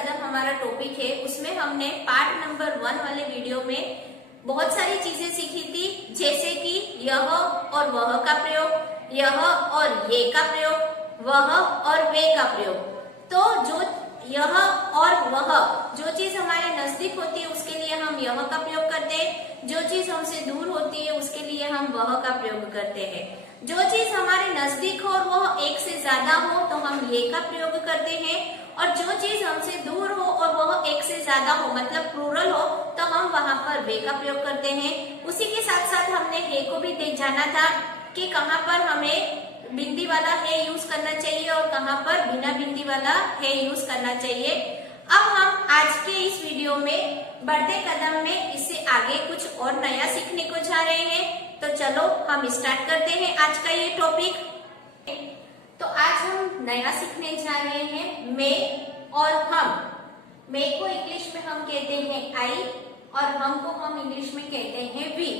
कदम हमारा टॉपिक है, उसमें हमने पार्ट नंबर 1 वाले वीडियो में बहुत सारी चीजें सीखी थी, जैसे कि यह और वह का प्रयोग, यह और ये का प्रयोग, वह और वे का प्रयोग। तो जो यह और वह जो चीज हमारे नजदीक होती है उसके लिए हम यह का प्रयोग करते हैं, जो चीज हमसे दूर होती है उसके लिए हम वह का प्रयोग करते हैं। जो चीज हमारे नजदीक हो और वह एक से ज्यादा हो तो हम ये का प्रयोग करते हैं, और जो चीज हमसे दूर हो और वह एक से ज्यादा हो मतलब प्लूरल हो तो हम वहां पर वे का प्रयोग करते हैं। उसी के साथ साथ हमने हे को भी जाना था कि कहाँ पर हमें बिंदी वाला है यूज करना चाहिए और कहाँ पर बिना बिंदी वाला है यूज करना चाहिए। अब हम आज के इस वीडियो में बढ़ते कदम में इससे आगे कुछ और नया सीखने को जा रहे हैं। तो चलो हम स्टार्ट करते हैं आज का ये टॉपिक। तो आज हम नया सीखने जा रहे हैं मैं और हम। मैं को इंग्लिश में हम कहते हैं आई और हम को हम इंग्लिश में कहते हैं वी।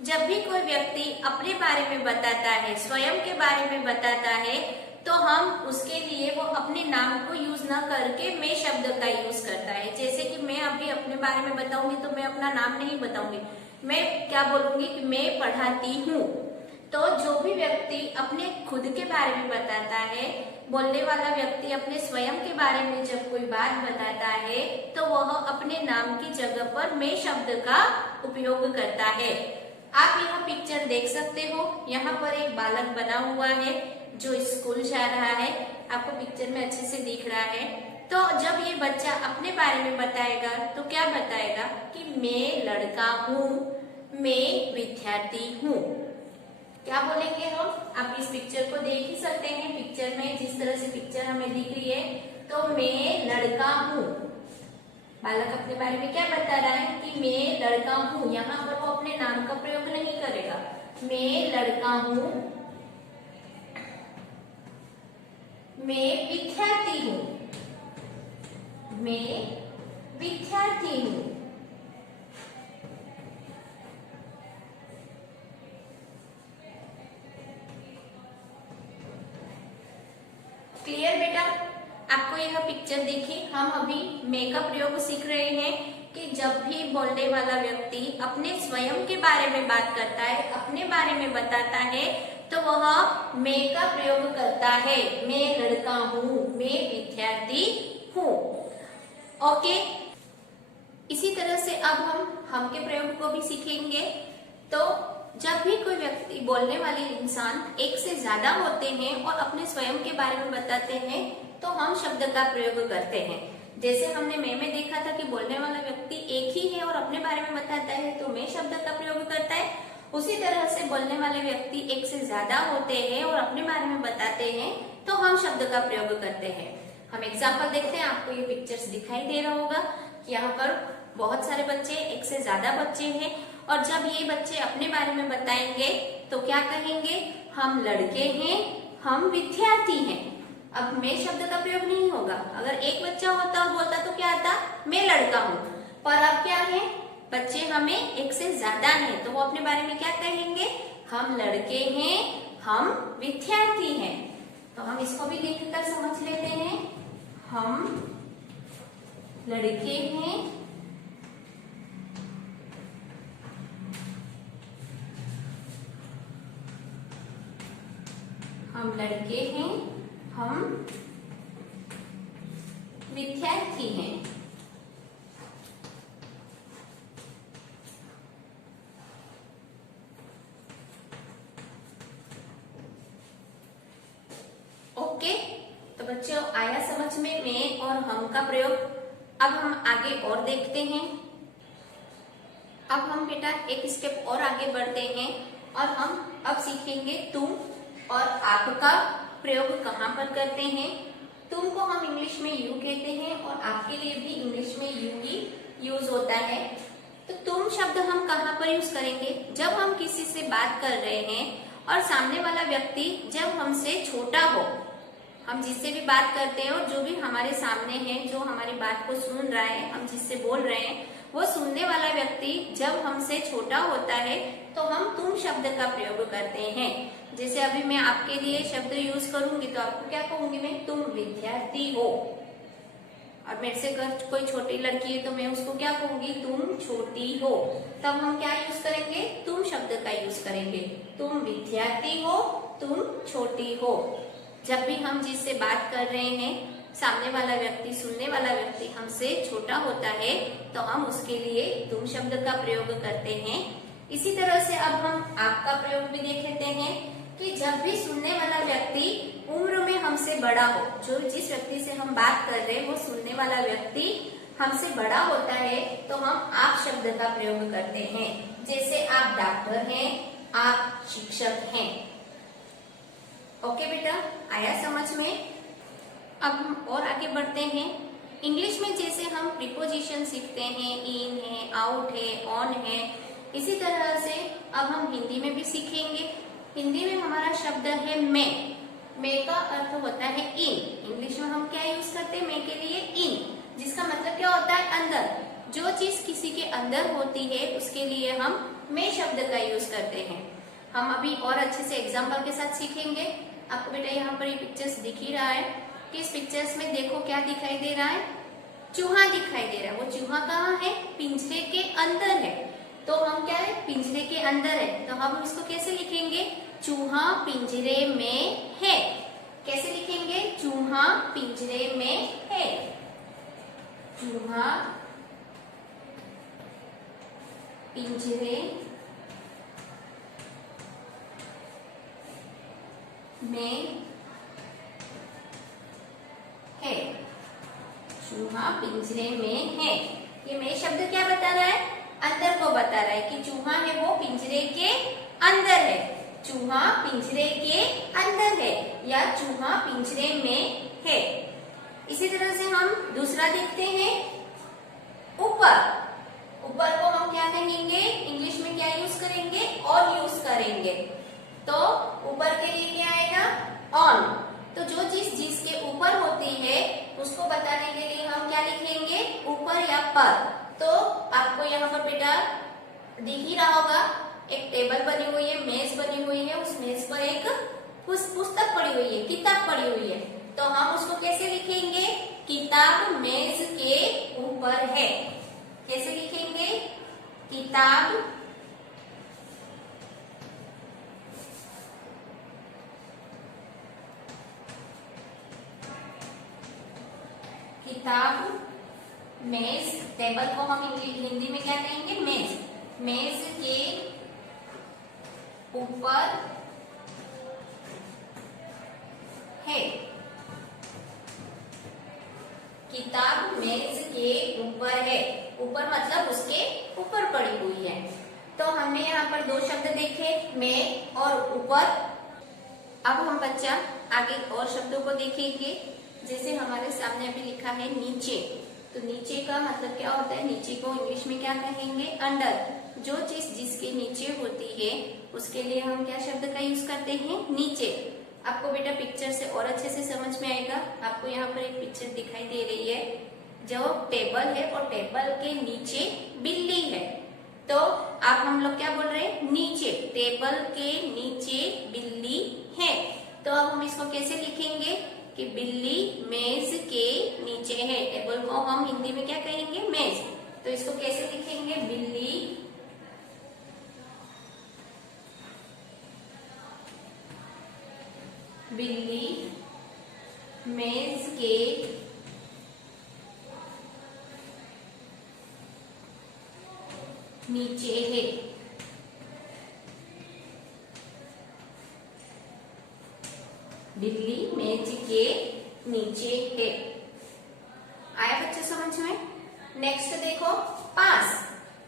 जब भी कोई व्यक्ति अपने बारे में बताता है, स्वयं के बारे में बताता है, तो हम उसके लिए वो अपने नाम को यूज न करके मैं शब्द का यूज करता है। जैसे कि मैं अभी अपने बारे में बताऊंगी तो मैं अपना नाम नहीं बताऊंगी, मैं क्या बोलूंगी कि मैं पढ़ाती हूँ। तो जो भी व्यक्ति अपने खुद के बारे में बताता है, बोलने वाला व्यक्ति अपने स्वयं के बारे में जब कोई बात बताता है तो वह अपने नाम की जगह पर मैं शब्द का उपयोग करता है। आप यह पिक्चर देख सकते हो, यहाँ पर एक बालक बना हुआ है जो स्कूल जा रहा है, आपको पिक्चर में अच्छे से दिख रहा है। तो जब ये बच्चा अपने बारे में बताएगा तो क्या बताएगा कि मैं लड़का हूँ, मैं विद्यार्थी हूँ। क्या बोलेंगे हम? आप इस पिक्चर को देख ही सकते हैं, पिक्चर में जिस तरह से पिक्चर हमें दिख रही है, तो मैं लड़का हूँ। बालक अपने बारे में क्या बता रहा है कि मैं लड़का हूँ। यहाँ पर वो अपने नाम का प्रयोग नहीं करेगा, मैं लड़का हूँ, मैं विद्यार्थी हूँ, मैं विद्यार्थी हूँ। क्लियर बेटा? आपको यह पिक्चर देखी, हम अभी मैं का प्रयोग सीख रहे हैं कि जब भी बोलने वाला व्यक्ति अपने स्वयं के बारे में बात करता है, अपने बारे में बताता है, तो वह मैं का प्रयोग करता है। मैं लड़का हूँ, मैं विद्यार्थी हूँ। ओके, इसी तरह से अब हम के प्रयोग को भी सीखेंगे। तो जब भी कोई व्यक्ति, बोलने वाले इंसान एक से ज्यादा होते हैं और अपने स्वयं के बारे में बताते हैं तो हम शब्द का प्रयोग करते हैं। जैसे हमने मैं में देखा था कि बोलने वाला व्यक्ति एक ही है और अपने बारे में बताता है तो मैं शब्द का प्रयोग करता है। उसी तरह से बोलने वाले व्यक्ति एक से ज्यादा होते हैं और अपने बारे में बताते हैं तो हम शब्द का प्रयोग करते हैं। हम एग्जाम्पल देखते हैं। आपको ये पिक्चर्स दिखाई दे रहा होगा कि यहाँ पर बहुत सारे बच्चे, एक से ज्यादा बच्चे हैं, और जब ये बच्चे अपने बारे में बताएंगे तो क्या कहेंगे? हम लड़के हैं, हम विद्यार्थी हैं। अब मैं शब्द का प्रयोग नहीं होगा। अगर एक बच्चा होता और बोलता तो क्या आता? मैं लड़का हूँ। पर अब क्या है? बच्चे हमें एक से ज्यादा हैं तो वो अपने बारे में क्या कहेंगे? हम लड़के हैं, हम विद्यार्थी हैं। तो हम इसको भी लिखकर समझ लेते हैं। हम लड़के हैं, हम लड़के हैं, हम विद्यार्थी हैं। ओके, तो बच्चों आया समझ में मैं और हम का प्रयोग। अब हम आगे और देखते हैं। अब हम बेटा एक स्टेप और आगे बढ़ते हैं और हम अब सीखेंगे तुम और आपका प्रयोग कहाँ पर करते हैं। तुम को हम इंग्लिश में यू कहते हैं और आपके लिए भी इंग्लिश में यू ही यूज होता है। तो तुम शब्द हम कहाँ पर यूज करेंगे? जब हम किसी से बात कर रहे हैं और सामने वाला व्यक्ति जब हमसे छोटा हो, हम जिससे भी बात करते हैं और जो भी हमारे सामने है, जो हमारी बात को सुन रहा है, हम जिससे बोल रहे हैं, वो सुनने वाला व्यक्ति जब हमसे छोटा होता है तो हम तुम शब्द का प्रयोग करते हैं। जैसे अभी मैं आपके लिए शब्द यूज करूंगी तो आपको क्या कहूंगी मैं? तुम विद्यार्थी हो। और मेरे से अगर कोई छोटी लड़की है तो मैं उसको क्या कहूंगी, तुम छोटी हो। तब हम क्या यूज करेंगे, तुम शब्द का यूज करेंगे। तुम विद्यार्थी हो, तुम छोटी हो। जब भी हम जिससे बात कर रहे हैं, सामने वाला व्यक्ति, सुनने वाला व्यक्ति हमसे छोटा होता है तो हम उसके लिए तुम शब्द का प्रयोग करते हैं। इसी तरह से अब हम आपका प्रयोग भी देख लेते हैं कि जब भी सुनने वाला व्यक्ति उम्र में हमसे बड़ा हो, जो जिस व्यक्ति से हम बात कर रहे हैं वो सुनने वाला व्यक्ति हमसे बड़ा होता है तो हम आप शब्द का प्रयोग करते हैं। जैसे आप डॉक्टर हैं, आप शिक्षक हैं। ओके बेटा, आया समझ में? अब हम और आगे बढ़ते हैं। इंग्लिश में जैसे हम प्रीपोजिशन सीखते हैं, इन है, आउट है, ऑन है, इसी तरह से अब हम हिंदी में भी सीखेंगे। हिंदी में हमारा शब्द है मैं। मैं का अर्थ होता है इन। इंग्लिश में हम क्या यूज करते हैं मैं के लिए, इन, जिसका मतलब क्या होता है अंदर। जो चीज किसी के अंदर होती है उसके लिए हम मैं शब्द का यूज करते हैं। हम अभी और अच्छे से एग्जाम्पल के साथ सीखेंगे। आपको बेटा यहाँ पर ये पिक्चर्स दिख ही रहा है कि इस पिक्चर्स में देखो क्या दिखाई दे रहा है, चूहा दिखाई दे रहा है। वो चूहा कहाँ है, पिंजरे के अंदर है। तो हम क्या है, पिंजरे के अंदर है, तो हम इसको कैसे लिखेंगे, चूहा पिंजरे में है। कैसे लिखेंगे, चूहा पिंजरे में है। चूहा पिंजरे में है। चूहा पिंजरे में है। ये मैं शब्द क्या बता रहा है, अंदर को बता रहा है कि चूहा है वो पिंजरे के अंदर है। चूहा पिंजरे के अंदर है या चूहा पिंजरे में है। इसी तरह से हम दूसरा देखते हैं, ऊपर। ऊपर को हम क्या कहेंगे, इंग्लिश में क्या यूज करेंगे, ऑन यूज करेंगे। तो ऊपर के लिए क्या आएगा, ऑन। तो जो चीज जिसके ऊपर होती है उसको बताने के लिए हम क्या लिखेंगे, ऊपर या पर। तो आपको यहाँ पर बेटा दिख ही रहा होगा, एक टेबल बनी हुई है, मेज बनी हुई है, उस मेज पर एक पुस्तक पड़ी हुई है, किताब पड़ी हुई है। तो हम उसको कैसे लिखेंगे, किताब मेज के ऊपर है। कैसे लिखेंगे, किताब किताब मेज, टेबल को हम हिंदी में क्या कहेंगे, मेज। मेज के ऊपर है। किताब मेज के ऊपर है। ऊपर मतलब उसके ऊपर पड़ी हुई है। तो हमने यहाँ पर दो शब्द देखे, मैं और ऊपर। अब हम बच्चा आगे और शब्दों को देखेंगे। जैसे हमारे सामने अभी लिखा है नीचे। तो नीचे का मतलब क्या होता है, नीचे को इंग्लिश में क्या कहेंगे, अंडर। जो चीज जिसके नीचे होती है उसके लिए हम क्या शब्द का यूज करते हैं, नीचे। आपको बेटा पिक्चर से और अच्छे से समझ में आएगा। आपको यहाँ पर एक पिक्चर दिखाई दे रही है, जो टेबल है और टेबल के नीचे बिल्ली है। तो आप हम लोग क्या बोल रहे हैं, नीचे, टेबल के नीचे बिल्ली है। तो अब हम इसको कैसे लिखेंगे कि बिल्ली मेज के नीचे है। टेबल को हम हिंदी में क्या कहेंगे, मेज। तो इसको कैसे लिखेंगे, बिल्ली बिल्ली मेज के नीचे है। बिल्ली मेज के नीचे है। आया बच्चे समझ में? नेक्स्ट देखो, पास।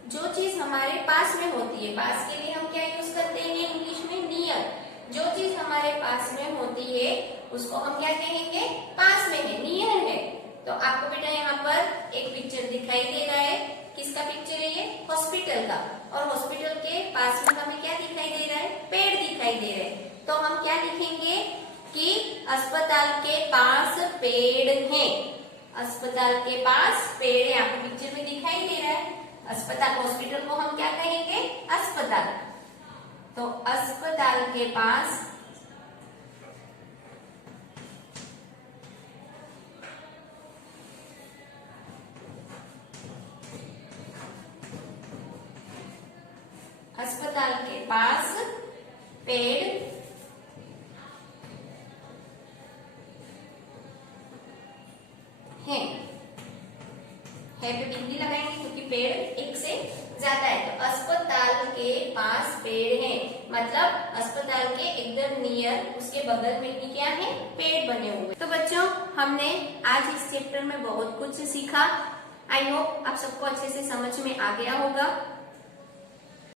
जो चीज हमारे पास में होती है, पास के लिए हम क्या यूज करते हैं इंग्लिश में, नियर। जो चीज हमारे पास में होती है उसको हम क्या कहेंगे, पास में है, नियर है। तो आपको बेटा यहाँ पर एक पिक्चर दिखाई दे रहा है। किसका पिक्चर है ये, हॉस्पिटल का। और हॉस्पिटल के पास में हमें क्या दिखाई दे रहा है, पेड़ दिखाई दे रहे हैं। तो हम क्या लिखेंगे कि अस्पताल के पास पेड़ है। अस्पताल के पास पेड़ है, आपको पिक्चर में दिखाई दे रहा है। अस्पताल, हॉस्पिटल को हम क्या कहेंगे, अस्पताल। तो अस्पताल के पास है पे बिंदी लगाएंगे क्योंकि पेड़ एक से ज्यादा है। तो अस्पताल के पास पेड़ है, मतलब अस्पताल के एकदम नियर उसके बगल में भी क्या है, पेड़ बने हुए। तो बच्चों हमने आज इस चैप्टर में बहुत कुछ सीखा। आई होप आप सबको अच्छे से समझ में आ गया होगा।